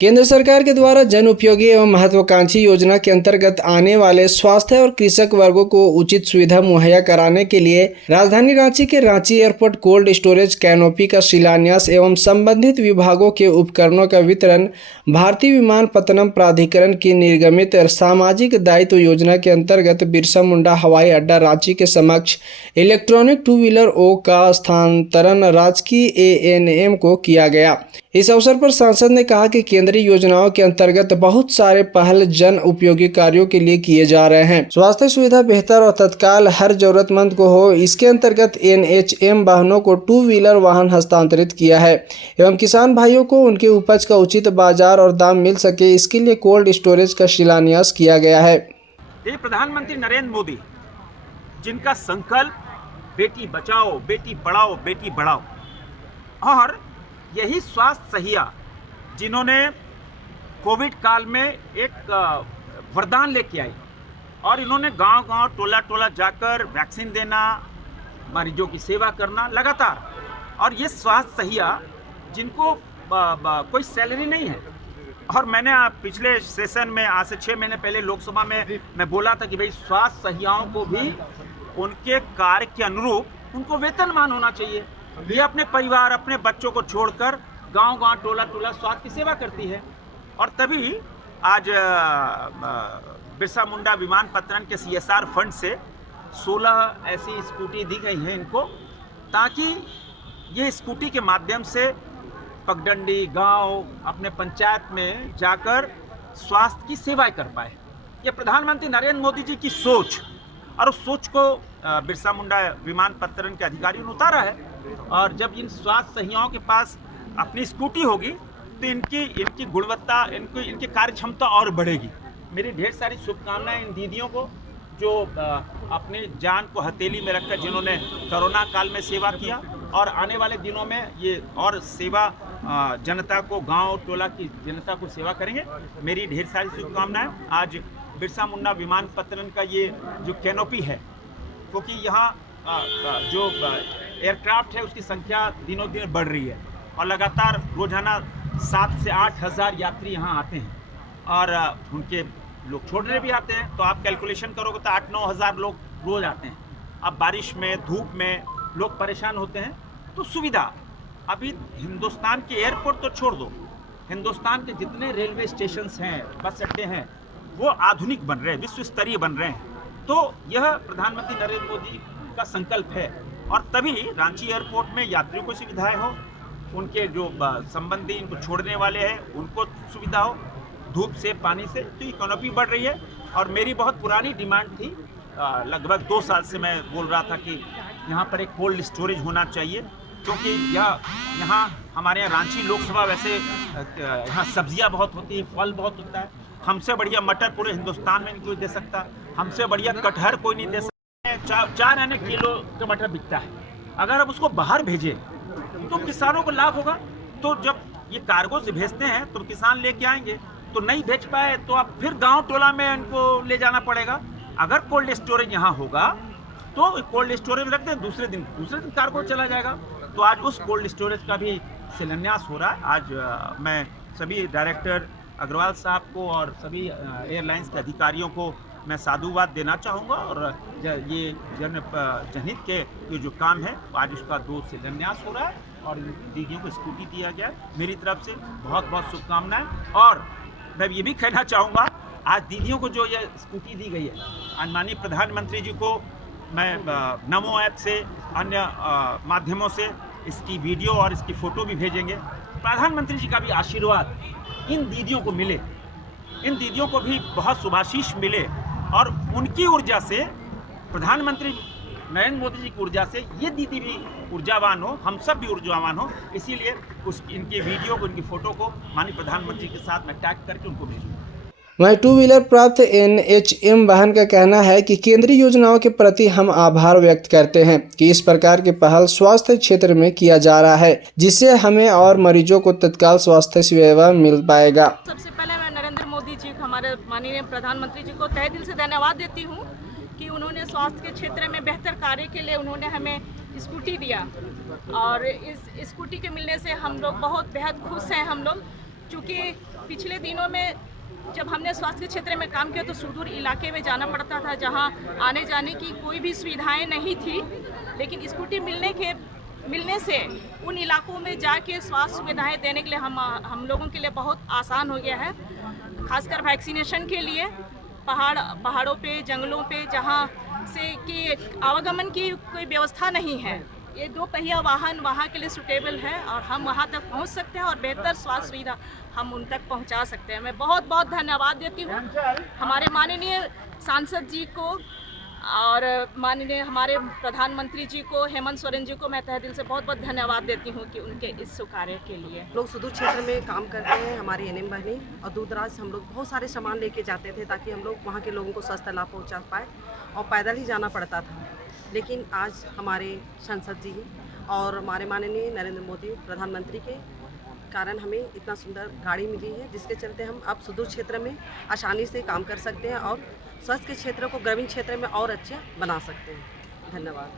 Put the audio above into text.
केंद्र सरकार के द्वारा जन उपयोगी एवं महत्वाकांक्षी योजना के अंतर्गत आने वाले स्वास्थ्य और कृषक वर्गों को उचित सुविधा मुहैया कराने के लिए राजधानी रांची के Ranchi airport cold storage canopy का शिलान्यास एवं संबंधित विभागों के उपकरणों का वितरण भारतीय विमानपत्तनम प्राधिकरण की निर्गमित सामाजिक दायित्व योजना के अंतर्गत बिरसा मुंडा हवाई अड्डा रांची के समक्ष इलेक्ट्रॉनिक 2 व्हीलर ओ का स्थानांतरण राजकीय ANM को किया गया। इस अवसर पर सांसद ने कहा कि केंद्रीय योजनाओं के अंतर्गत बहुत सारे पहल जन उपयोगी कार्यों के लिए किए जा रहे हैं। स्वास्थ्य सुविधा बेहतर और तत्काल हर जरूरतमंद को हो, इसके अंतर्गत NHM वाहनों को 2 व्हीलर वाहन हस्तांतरित किया है एवं किसान भाइयों को उनके उपज का उचित बाजार और दाम मिल सके, इसके लिए कोल्ड स्टोरेज का शिलान्यास किया गया है। ये प्रधानमंत्री नरेंद्र मोदी जिनका संकल्प बेटी बचाओ, बेटी पढ़ाओ, बेटी बढ़ाओ, और यही स्वास्थ्य सहिया जिन्होंने कोविड काल में एक वरदान लेके आई और इन्होंने गांव-गांव, टोला-टोला जाकर वैक्सीन देना, मरीजों की सेवा करना लगातार। और ये स्वास्थ्य सहिया जिनको कोई सैलरी नहीं है। और मैंने पिछले सेशन में आज से 6 महीने पहले लोकसभा में मैं बोला था कि भाई स्वास्थ्य सहियाओं को भी उनके कार्य के अनुरूप उनको वेतनमान होना चाहिए। ये अपने परिवार, अपने बच्चों को छोड़कर गांव-गांव, टोला-टोला स्वास्थ्य की सेवा करती है। और तभी आज बिरसा मुंडा विमानपत्तनम के CSR फंड से 16 ऐसी स्कूटी दी गई हैं इनको, ताकि ये स्कूटी के माध्यम से पगडंडी गांव, अपने पंचायत में जाकर स्वास्थ्य की सेवाएं कर पाए। ये प्रधानमंत्री नरेंद्र मोदी जी की सोच, और उस सोच को बिरसा मुंडा विमानपत्तनम के अधिकारियों ने उतारा है। और जब इन स्वास्थ्य सहियाओं के पास अपनी स्कूटी होगी तो इनकी गुणवत्ता, इनकी कार्य क्षमता और बढ़ेगी। मेरी ढेर सारी शुभकामनाएं इन दीदियों को जो अपनी जान को हथेली में रखकर जिन्होंने कोरोना काल में सेवा किया, और आने वाले दिनों में ये और सेवा जनता को, गांव टोला की जनता को सेवा करेंगे। मेरी ढेर सारी शुभकामनाएं। आज बिरसा मुंडा विमानपत्तनम का ये जो कैनोपी है, क्योंकि यहाँ जो एयरक्राफ्ट है उसकी संख्या दिनों दिन बढ़ रही है और लगातार रोजाना 7 से 8 हज़ार यात्री यहाँ आते हैं, और उनके लोग छोड़ने भी आते हैं। तो आप कैलकुलेशन करोगे तो 8-9 हज़ार लोग रोज आते हैं। अब बारिश में, धूप में लोग परेशान होते हैं, तो सुविधा अभी हिंदुस्तान के एयरपोर्ट तो छोड़ दो, हिंदुस्तान के जितने रेलवे स्टेशन हैं, बस अड्डे हैं, वो आधुनिक बन रहे हैं, विश्व स्तरीय बन रहे हैं। तो यह प्रधानमंत्री नरेंद्र मोदी का संकल्प है। और तभी रांची एयरपोर्ट में यात्रियों को सुविधाएं हो, उनके जो संबंधी इनको छोड़ने वाले हैं उनको सुविधा हो, धूप से, पानी से। तो इकोनॉमी बढ़ रही है। और मेरी बहुत पुरानी डिमांड थी, लगभग 2 साल से मैं बोल रहा था कि यहाँ पर एक कोल्ड स्टोरेज होना चाहिए, क्योंकि यहाँ हमारे यहाँ रांची लोकसभा, वैसे यहाँ सब्जियाँ बहुत होती हैं, फल बहुत होता है। हमसे बढ़िया मटर पूरे हिंदुस्तान में नहीं कोई दे सकता, हमसे बढ़िया कटहर कोई नहीं दे सकता। 4 आने किलो टमाटर बिकता है। अगर आप उसको बाहर भेजें तो किसानों को लाभ होगा। तो जब ये कार्गो से भेजते हैं तो किसान लेके आएंगे, तो नहीं भेज पाए तो आप फिर गांव टोला में इनको ले जाना पड़ेगा। अगर कोल्ड स्टोरेज यहाँ होगा तो कोल्ड स्टोरेज रख दें, दूसरे दिन कार्गो चला जाएगा। तो आज उस कोल्ड स्टोरेज का भी शिलान्यास हो रहा है। आज मैं सभी डायरेक्टर अग्रवाल साहब को और सभी एयरलाइंस के अधिकारियों को मैं साधुवाद देना चाहूँगा। और ये जनहित के ये जो काम है, आज उसका 2 शिलान्यास हो रहा है और दीदियों को स्कूटी दिया गया है। मेरी तरफ से बहुत बहुत शुभकामनाएं। और मैं ये भी कहना चाहूँगा, आज दीदियों को जो ये स्कूटी दी गई है, आज माननीय प्रधानमंत्री जी को मैं नमो ऐप से, अन्य माध्यमों से इसकी वीडियो और इसकी फ़ोटो भी भेजेंगे। प्रधानमंत्री जी का भी आशीर्वाद इन दीदियों को मिले, इन दीदियों को भी बहुत शुभाशीष मिले, और उनकी ऊर्जा से, प्रधानमंत्री नरेंद्र मोदी जी की ऊर्जा से ये दीदी भी ऊर्जावान हो, हम सब भी ऊर्जावान हो। इसीलिए इनकी वीडियो को, इनकी फ़ोटो को माननीय प्रधानमंत्री के साथ मैं टैग करके उनको भेजूँगा। वहीं 2 व्हीलर प्राप्त NHM वाहन का कहना है कि केंद्रीय योजनाओं के प्रति हम आभार व्यक्त करते हैं कि इस प्रकार की पहल स्वास्थ्य क्षेत्र में किया जा रहा है, जिससे हमें और मरीजों को तत्काल स्वास्थ्य सेवा मिल पाएगा। सबसे पहले मैं नरेंद्र मोदी जी, हमारे माननीय प्रधानमंत्री जी को तहे दिल से धन्यवाद देती हूँ कि उन्होंने स्वास्थ्य के क्षेत्र में बेहतर कार्य के लिए उन्होंने हमें स्कूटी दिया, और इस स्कूटी के मिलने से हम लोग बहुत बेहद खुश हैं हम लोग। चूँकि पिछले दिनों में जब हमने स्वास्थ्य के क्षेत्र में काम किया तो सुदूर इलाके में जाना पड़ता था, जहाँ आने जाने की कोई भी सुविधाएं नहीं थी, लेकिन स्कूटी मिलने से उन इलाकों में जाके स्वास्थ्य सुविधाएं देने के लिए हम लोगों के लिए बहुत आसान हो गया है। खासकर वैक्सीनेशन के लिए पहाड़ों पे, जंगलों पे, जहाँ से कि आवागमन की कोई व्यवस्था नहीं है, ये 2 पहिया वाहन वहाँ के लिए सूटेबल है और हम वहाँ तक पहुँच सकते हैं और बेहतर स्वास्थ्य सुविधा हम उन तक पहुँचा सकते हैं। मैं बहुत बहुत धन्यवाद देती हूँ हमारे माननीय सांसद जी को और माननीय हमारे प्रधानमंत्री जी को, हेमंत सोरेन जी को मैं तहे दिल से बहुत बहुत धन्यवाद देती हूँ कि उनके इस कार्य के लिए। लोग सुदूर क्षेत्र में काम करते हैं, हमारी एनएम बहनें, और दूर दराज हम लोग बहुत सारे सामान लेके जाते थे ताकि हम लोग वहाँ के लोगों को स्वास्थ्य लाभ पहुँचा पाए, और पैदल ही जाना पड़ता था। लेकिन आज हमारे सांसद जी और हमारे माननीय नरेंद्र मोदी प्रधानमंत्री के कारण हमें इतना सुंदर गाड़ी मिली है, जिसके चलते हम अब सुदूर क्षेत्र में आसानी से काम कर सकते हैं और स्वास्थ्य के क्षेत्र को ग्रामीण क्षेत्र में और अच्छा बना सकते हैं। धन्यवाद।